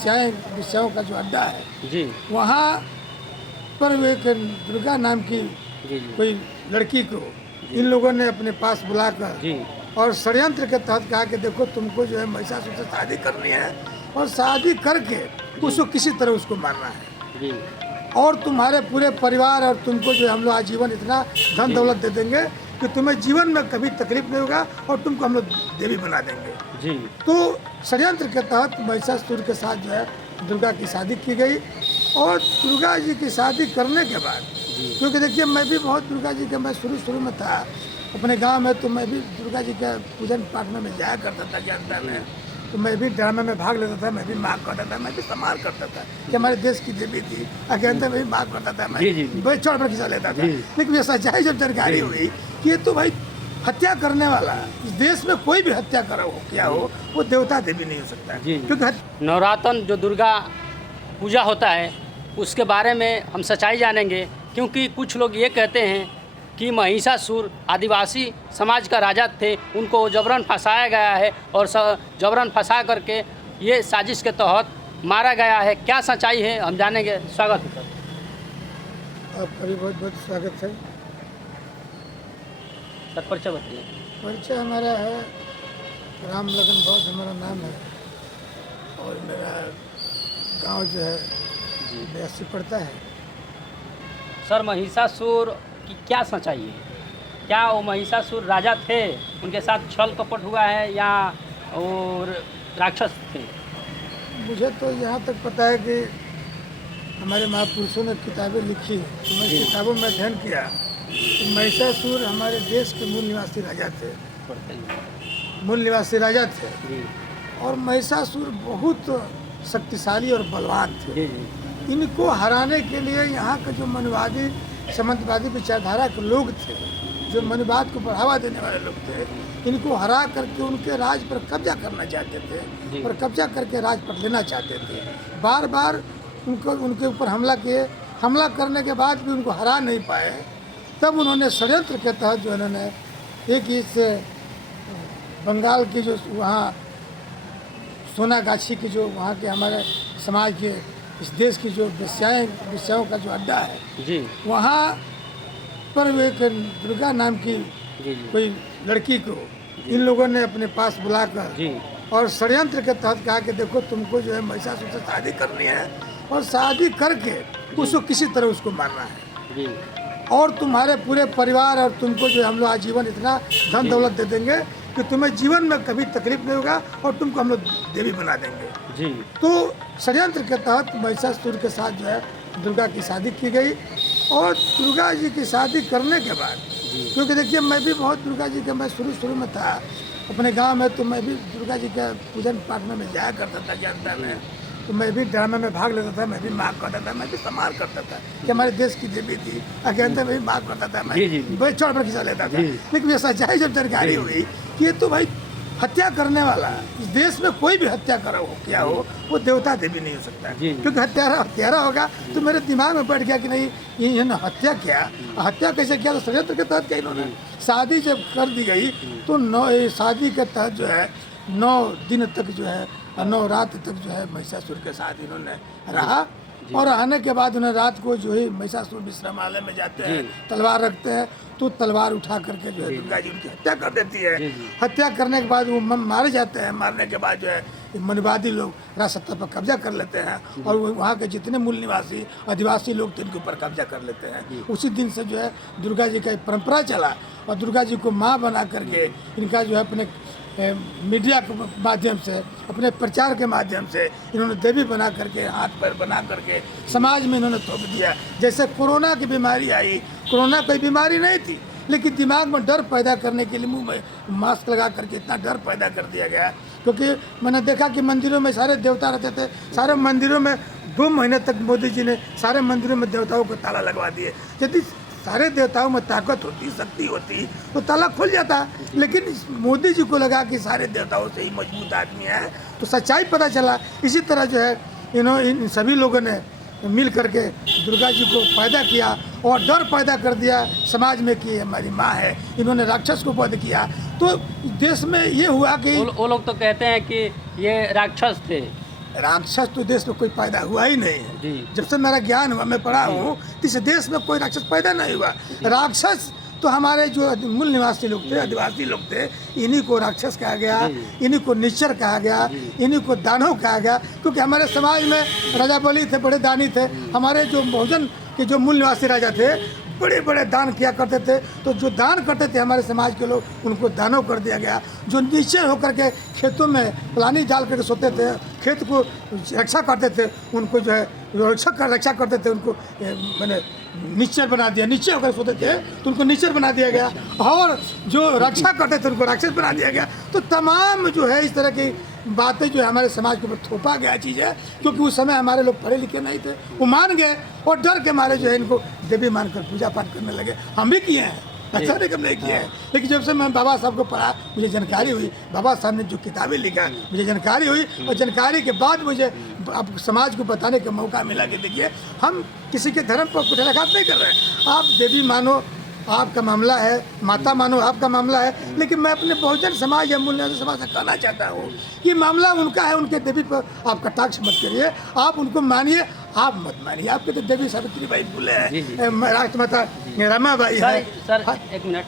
विषयों का जो अड्डा है जी वहाँ पर एक दुर्गा नाम की जी कोई लड़की को इन लोगों ने अपने पास बुलाकर जी और षड्यंत्र के तहत कहा कि देखो तुमको जो है महिषासुर से शादी करनी है और शादी करके उसको किसी तरह उसको मारना है जी और तुम्हारे पूरे परिवार और तुमको जो है हम लोग आजीवन इतना धन दौलत दे देंगे कि तुम्हें जीवन में कभी तकलीफ नहीं होगा और तुमको हम लोग देवी बना देंगे। जी तो षड्यंत्र के तहत महिषासुर के साथ जो है दुर्गा की शादी की गई और दुर्गा जी की शादी करने के बाद क्योंकि देखिए मैं भी बहुत दुर्गा जी के मैं शुरू में था अपने गांव में, तो मैं भी दुर्गा जी के पूजन पाठ में मैं जाया करता था जनता में, तो मैं भी ड्रामे में भाग लेता था, मैं भी माँ करता था, मैं भी सम्मान करता था कि हमारे देश की देवी थी अज्ञानता में भी माँ करता था, मैं बड़े चढ़ पर खिंचा लेता था। लेकिन ये सच्चाई जब जानकारी हुई कि ये तो भाई हत्या करने वाला, इस देश में कोई भी हत्या करा हो क्या हो वो देवता देवी नहीं हो सकता क्योंकि नवरात्र जो दुर्गा पूजा होता है उसके बारे में हम सच्चाई जानेंगे, क्योंकि कुछ लोग ये कहते हैं कि महिषासुर आदिवासी समाज का राजा थे, उनको जबरन फंसाया गया है और जबरन फंसा करके ये साजिश के तहत मारा गया है। क्या सच्चाई है हम जानेंगे। स्वागत है सर। आपका भी बहुत बहुत स्वागत है। सर परिचय बताइए। परिचय हमारा है राम लगन बौद्ध हमारा नाम है और मेरा गांव जो है बयासी पड़ता है। सर महिषासुर की क्या सच्चाई है? क्या वो महिषासुर राजा थे, उनके साथ छल कपट हुआ है या और राक्षस थे? मुझे तो यहाँ तक पता है कि हमारे महापुरुषों ने किताबें लिखी, तो मैं किताबों में अध्ययन किया कि महिषासुर हमारे देश के मूल निवासी राजा थे, मूल निवासी राजा थे और महिषासुर बहुत शक्तिशाली और बलवान थे। इनको हराने के लिए यहाँ के जो मनवादी सामंतवादी विचारधारा के लोग थे, जो मनवाद को बढ़ावा देने वाले लोग थे, इनको हरा करके उनके राज पर कब्जा करना चाहते थे और कब्जा करके राज पर लेना चाहते थे। बार बार उनके ऊपर हमला किए, हमला करने के बाद भी उनको हरा नहीं पाए। तब उन्होंने षड्यंत्र के तहत जो उन्होंने एक इस बंगाल की जो वहाँ सोनागाछी की जो वहाँ के हमारे समाज के इस देश की जो विषयों का जो अड्डा है वहाँ पर एक दुर्गा नाम की कोई लड़की को इन लोगों ने अपने पास बुलाकर और षड्यंत्र के तहत कहा कि देखो तुमको जो है महिषासुर से शादी करनी है और शादी करके उसको किसी तरह उसको मारना है और तुम्हारे पूरे परिवार और तुमको जो हम लोग आजीवन इतना धन दौलत दे देंगे कि तुम्हें जीवन में कभी तकलीफ नहीं होगा और तुमको हम लोग देवी बना देंगे। तो षड्यंत्र के तहत महिषासुर के साथ जो है दुर्गा की शादी की गई और दुर्गा जी की शादी करने के बाद क्योंकि देखिए मैं भी बहुत दुर्गा जी के मैं शुरू में था अपने गांव में, तो मैं भी दुर्गा जी के पूजन पाठ में मैं जाया करता था जनता में, तो मैं भी ड्रामे में भाग लेता था, मैं भी माँ करता था, मैं भी सम्मान करता था कि हमारे देश की देवी थी अज्ञानता में भी माँ करता था, मैं बड़े चढ़ पर खिंचा लेता था। लेकिन ये सच्चाई जब जानकारी हुई कि ये तो भाई हत्या करने वाला, इस देश में कोई भी हत्या करा हो क्या हो वो देवता देवी नहीं हो सकता क्योंकि हत्यारा होगा। तो मेरे दिमाग में बैठ गया कि नहीं इन्होंने हत्या किया, हत्या कैसे किया? तो षड्यंत्र के तहत किया इन्होंने। शादी जब कर दी गई तो शादी के तहत जो है 9 दिन तक जो है 9 रात तक जो है महिषासुर के साथ इन्होंने रहा और रहने के बाद उन्हें रात को जो है महिषासुर विश्रामालय में जाते हैं, तलवार रखते हैं, तो तलवार उठा करके जो है दुर्गा जी उनकी हत्या कर देती है। हत्या करने के बाद वो मारे जाते हैं, मारने के बाद जो है मनवादी लोग राज सत्ता पर कब्जा कर लेते हैं और वहाँ के जितने मूल निवासी आदिवासी लोग थे उनके ऊपर कब्जा कर लेते हैं। उसी दिन से जो है दुर्गा जी का एक परंपरा चला और दुर्गा जी को माँ बना करके इनका जो है अपने मीडिया के माध्यम से अपने प्रचार के माध्यम से इन्होंने देवी बना करके हाथ पैर बना करके समाज में इन्होंने थोप दिया। जैसे कोरोना की बीमारी आई, कोरोना कोई बीमारी नहीं थी लेकिन दिमाग में डर पैदा करने के लिए मुंह में मास्क लगा करके इतना डर पैदा कर दिया गया। क्योंकि मैंने देखा कि मंदिरों में सारे देवता रहते थे, सारे मंदिरों में 2 महीने तक मोदी जी ने सारे मंदिरों में देवताओं को ताला लगवा दिए। यदि सारे देवताओं में ताकत होती, शक्ति होती तो ताला खुल जाता, लेकिन मोदी जी को लगा कि सारे देवताओं से ही मजबूत आदमी है, तो सच्चाई पता चला। इसी तरह जो है इन सभी लोगों ने मिल करके दुर्गा जी को पैदा किया और डर पैदा कर दिया समाज में कि हमारी माँ है, इन्होंने राक्षस को वध किया। तो देश में ये हुआ कि वो लोग तो कहते हैं कि ये राक्षस थे, राक्षस तो देश में कोई पैदा हुआ ही नहीं है। जी। जब से मेरा ज्ञान हुआ, मैं पढ़ा हूँ, तो इस देश में कोई राक्षस पैदा नहीं हुआ। राक्षस तो हमारे जो मूल निवासी लोग थे, आदिवासी लोग थे, इन्हीं को राक्षस कहा गया, इन्हीं को निश्चर कहा गया, इन्हीं को दानव कहा गया। क्योंकि हमारे समाज में राजा बलि थे, बड़े दानी थे। हमारे जो भोजन के जो मूल निवासी राजा थे, बड़े बड़े दान किया करते थे। तो जो दान करते थे हमारे समाज के लोग, उनको दानव कर दिया गया। जो नीचे होकर के खेतों में पानी डाल करके सोते थे, खेत को रक्षा करते थे, उनको जो है रक्षा करते थे, उनको मैंने निश्चर बना दिया। नीचे होकर सोते थे तो उनको निश्चर बना दिया गया, और जो रक्षा करते थे उनको राक्षस बना दिया गया। तो तमाम जो है इस तरह की बातें जो है हमारे समाज के ऊपर थोपा गया चीज़ है। क्योंकि उस समय हमारे लोग पढ़े लिखे नहीं थे, वो मान गए और डर के मारे जो है इनको देवी मानकर पूजा पाठ करने लगे। हम भी किए हैं, अच्छा नहीं कम नहीं किया है। लेकिन जब से मैं बाबा साहब को पढ़ा, मुझे जानकारी हुई, बाबा साहब ने जो किताबें लिखा, मुझे जानकारी हुई, और जानकारी के बाद मुझे अब समाज को बताने का मौका मिला कि देखिए, हम किसी के धर्म पर कुछ आघात नहीं कर रहे हैं। आप देवी मानो, आपका मामला है, माता मानो, आपका मामला है। लेकिन मैं अपने बहुजन समाज या मूल निवासी समाज से कहना चाहता हूँ कि मामला उनका है, उनके देवी पर आप कटाक्ष मत करिए, आप उनको मानिए, आप मत मानिए। आपके तो देवी सावित्री बाई फुले हैं, राष्ट्रमाता रमाबाई है। Sir 1 minute.